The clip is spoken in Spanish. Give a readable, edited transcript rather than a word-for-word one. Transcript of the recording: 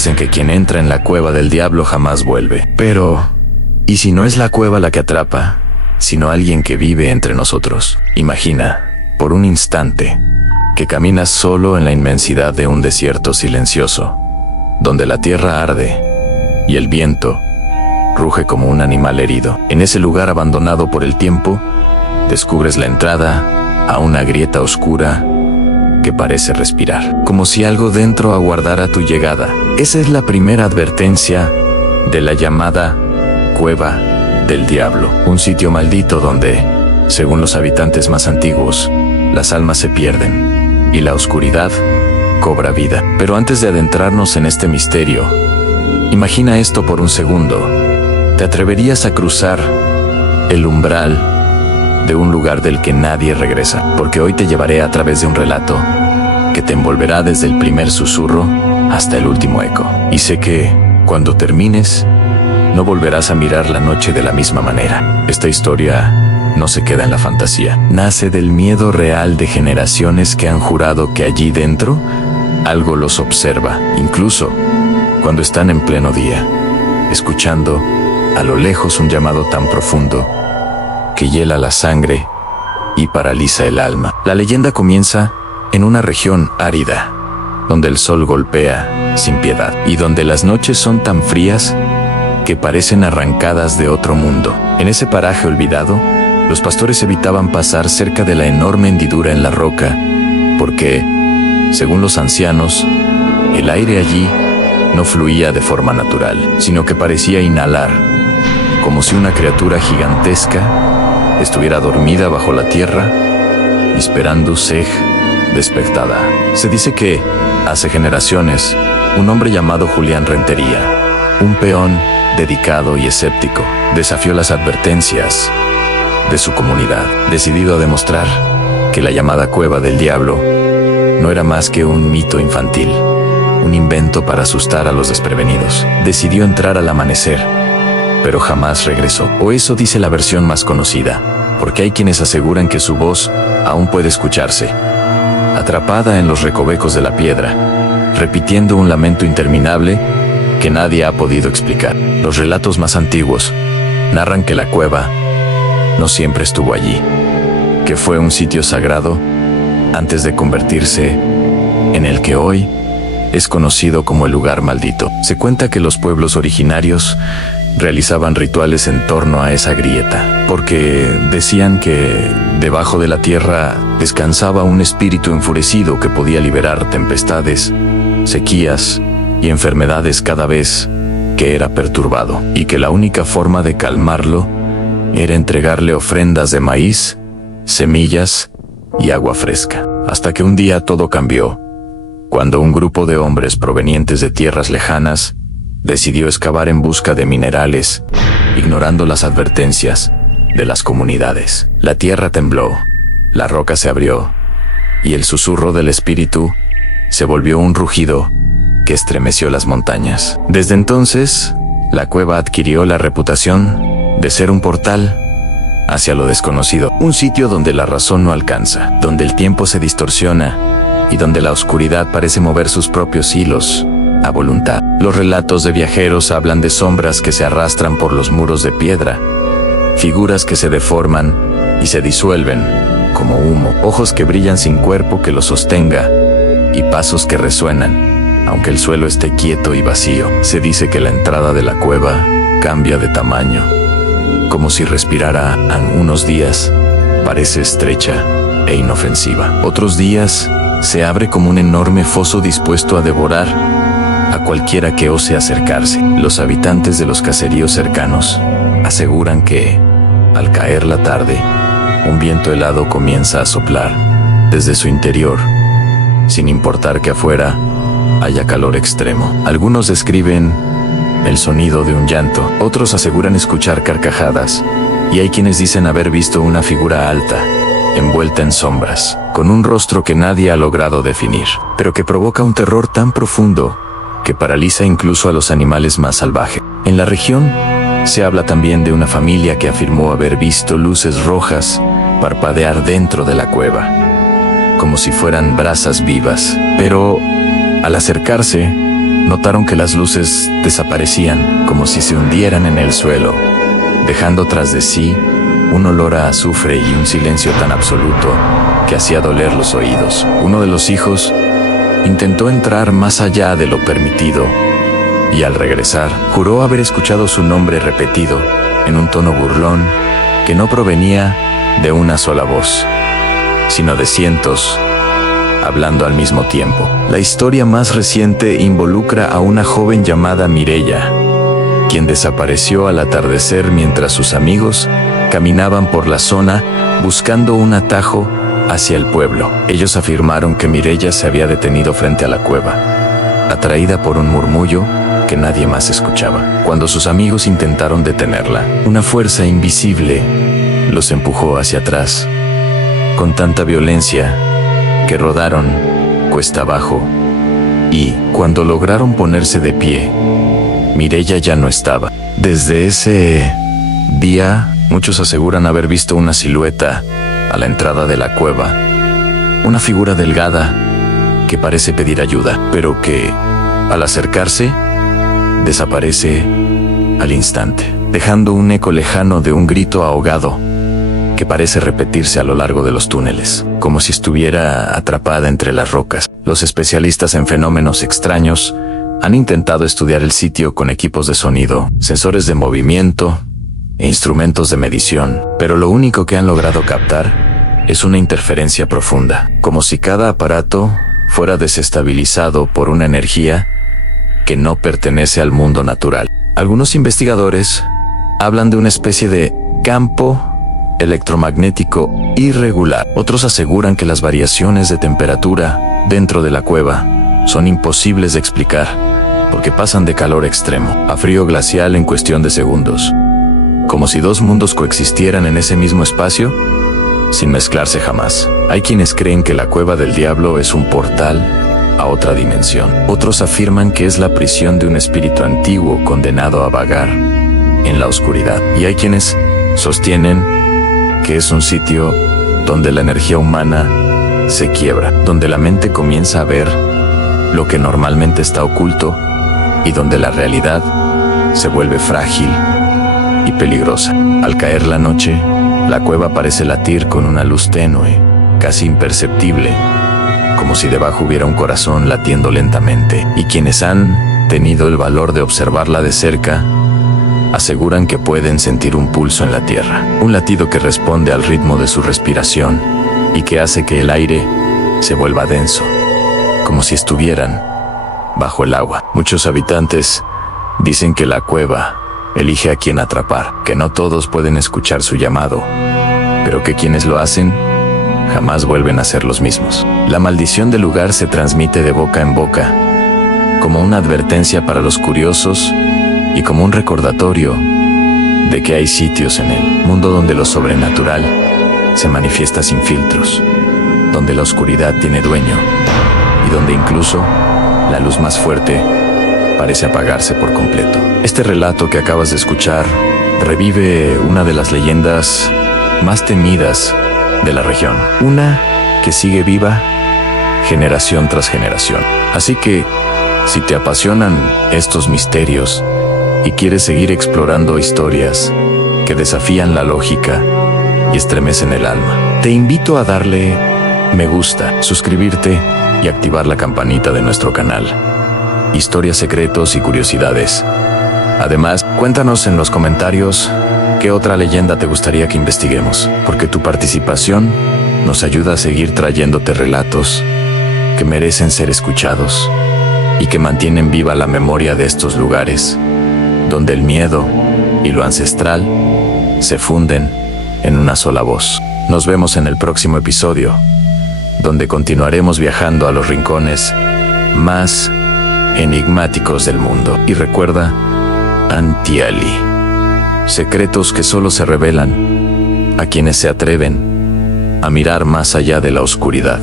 dicen que quien entra en la cueva del diablo jamás vuelve. Pero, ¿y si no es la cueva la que atrapa, sino alguien que vive entre nosotros? Imagina, por un instante, que caminas solo en la inmensidad de un desierto silencioso, donde la tierra arde y el viento ruge como un animal herido. En ese lugar abandonado por el tiempo, descubres la entrada a una grieta oscura que parece respirar, como si algo dentro aguardara tu llegada. Esa es la primera advertencia de la llamada Cueva del Diablo, un sitio maldito donde, según los habitantes más antiguos, las almas se pierden y la oscuridad cobra vida. Pero antes de adentrarnos en este misterio, imagina esto por un segundo. ¿Te atreverías a cruzar el umbral de un lugar del que nadie regresa? Porque hoy te llevaré a través de un relato que te envolverá desde el primer susurro hasta el último eco. Y sé que, cuando termines, no volverás a mirar la noche de la misma manera. Esta historia no se queda en la fantasía. Nace del miedo real de generaciones que han jurado que allí dentro algo los observa, incluso cuando están en pleno día, escuchando a lo lejos un llamado tan profundo que hiela la sangre y paraliza el alma. La leyenda comienza en una región árida, donde el sol golpea sin piedad y donde las noches son tan frías que parecen arrancadas de otro mundo. En ese paraje olvidado, los pastores evitaban pasar cerca de la enorme hendidura en la roca, porque, según los ancianos, el aire allí no fluía de forma natural, sino que parecía inhalar, como si una criatura gigantesca estuviera dormida bajo la tierra, esperando ser despertada. Se dice que, hace generaciones, un hombre llamado Julián Rentería, un peón dedicado y escéptico, desafió las advertencias de su comunidad, decidido a demostrar que la llamada Cueva del Diablo no era más que un mito infantil, un invento para asustar a los desprevenidos. Decidió entrar al amanecer, pero jamás regresó. O eso dice la versión más conocida, porque hay quienes aseguran que su voz aún puede escucharse, atrapada en los recovecos de la piedra, repitiendo un lamento interminable que nadie ha podido explicar. Los relatos más antiguos narran que la cueva no siempre estuvo allí, que fue un sitio sagrado antes de convertirse en el que hoy es conocido como el lugar maldito. Se cuenta que los pueblos originarios realizaban rituales en torno a esa grieta, porque decían que debajo de la tierra descansaba un espíritu enfurecido que podía liberar tempestades, sequías y enfermedades cada vez que era perturbado, y que la única forma de calmarlo era entregarle ofrendas de maíz, semillas y agua fresca. Hasta que un día todo cambió, cuando un grupo de hombres provenientes de tierras lejanas decidió excavar en busca de minerales, ignorando las advertencias de las comunidades. La tierra tembló, la roca se abrió, y el susurro del espíritu se volvió un rugido que estremeció las montañas. Desde entonces, la cueva adquirió la reputación de ser un portal hacia lo desconocido, un sitio donde la razón no alcanza, donde el tiempo se distorsiona y donde la oscuridad parece mover sus propios hilos a voluntad. Los relatos de viajeros hablan de sombras que se arrastran por los muros de piedra, figuras que se deforman y se disuelven como humo, ojos que brillan sin cuerpo que los sostenga y pasos que resuenan, aunque el suelo esté quieto y vacío. Se dice que la entrada de la cueva cambia de tamaño, como si respirara. Unos días parece estrecha e inofensiva. Otros días se abre como un enorme foso dispuesto a devorar a cualquiera que ose acercarse. Los habitantes de los caseríos cercanos aseguran que, al caer la tarde, un viento helado comienza a soplar desde su interior, sin importar que afuera haya calor extremo. Algunos describen el sonido de un llanto, otros aseguran escuchar carcajadas, y hay quienes dicen haber visto una figura alta, envuelta en sombras, con un rostro que nadie ha logrado definir, pero que provoca un terror tan profundo que paraliza incluso a los animales más salvajes. En la región se habla también de una familia que afirmó haber visto luces rojas parpadear dentro de la cueva, como si fueran brasas vivas, pero al acercarse Notaron que las luces desaparecían, como si se hundieran en el suelo, dejando tras de sí un olor a azufre y un silencio tan absoluto que hacía doler los oídos. Uno de los hijos intentó entrar más allá de lo permitido y al regresar juró haber escuchado su nombre repetido en un tono burlón que no provenía de una sola voz, sino de cientos, hablando al mismo tiempo. La historia más reciente involucra a una joven llamada Mireya, quien desapareció al atardecer mientras sus amigos caminaban por la zona buscando un atajo hacia el pueblo. Ellos afirmaron que Mireya se había detenido frente a la cueva, atraída por un murmullo que nadie más escuchaba. Cuando sus amigos intentaron detenerla, una fuerza invisible los empujó hacia atrás, con tanta violencia que rodaron cuesta abajo, y cuando lograron ponerse de pie, Mireya ya no estaba. Desde ese día, muchos aseguran haber visto una silueta a la entrada de la cueva, una figura delgada que parece pedir ayuda, pero que, al acercarse, desaparece al instante, dejando un eco lejano de un grito ahogado que parece repetirse a lo largo de los túneles, como si estuviera atrapada entre las rocas. Los especialistas en fenómenos extraños han intentado estudiar el sitio con equipos de sonido, sensores de movimiento e instrumentos de medición, pero lo único que han logrado captar es una interferencia profunda, como si cada aparato fuera desestabilizado por una energía que no pertenece al mundo natural. Algunos investigadores hablan de una especie de campo electromagnético irregular. Otros aseguran que las variaciones de temperatura dentro de la cueva son imposibles de explicar, porque pasan de calor extremo a frío glacial en cuestión de segundos, como si dos mundos coexistieran en ese mismo espacio, sin mezclarse jamás. Hay quienes creen que la Cueva del Diablo es un portal a otra dimensión. Otros afirman que es la prisión de un espíritu antiguo condenado a vagar en la oscuridad. Y hay quienes sostienen que es un sitio donde la energía humana se quiebra, donde la mente comienza a ver lo que normalmente está oculto y donde la realidad se vuelve frágil y peligrosa. Al caer la noche, la cueva parece latir con una luz tenue, casi imperceptible, como si debajo hubiera un corazón latiendo lentamente, y quienes han tenido el valor de observarla de cerca aseguran que pueden sentir un pulso en la tierra, un latido que responde al ritmo de su respiración y que hace que el aire se vuelva denso, como si estuvieran bajo el agua. Muchos habitantes dicen que la cueva elige a quien atrapar, que no todos pueden escuchar su llamado, pero que quienes lo hacen jamás vuelven a ser los mismos. La maldición del lugar se transmite de boca en boca, como una advertencia para los curiosos y como un recordatorio de que hay sitios en el mundo donde lo sobrenatural se manifiesta sin filtros, donde la oscuridad tiene dueño y donde incluso la luz más fuerte parece apagarse por completo. Este relato que acabas de escuchar revive una de las leyendas más temidas de la región, una que sigue viva generación tras generación. Así que, si te apasionan estos misterios y quieres seguir explorando historias que desafían la lógica y estremecen el alma, te invito a darle me gusta, suscribirte y activar la campanita de nuestro canal. Historias, secretos y curiosidades. Además, cuéntanos en los comentarios qué otra leyenda te gustaría que investiguemos, porque tu participación nos ayuda a seguir trayéndote relatos que merecen ser escuchados y que mantienen viva la memoria de estos lugares, donde el miedo y lo ancestral se funden en una sola voz. Nos vemos en el próximo episodio, donde continuaremos viajando a los rincones más enigmáticos del mundo. Y recuerda, Antiali, secretos que solo se revelan a quienes se atreven a mirar más allá de la oscuridad.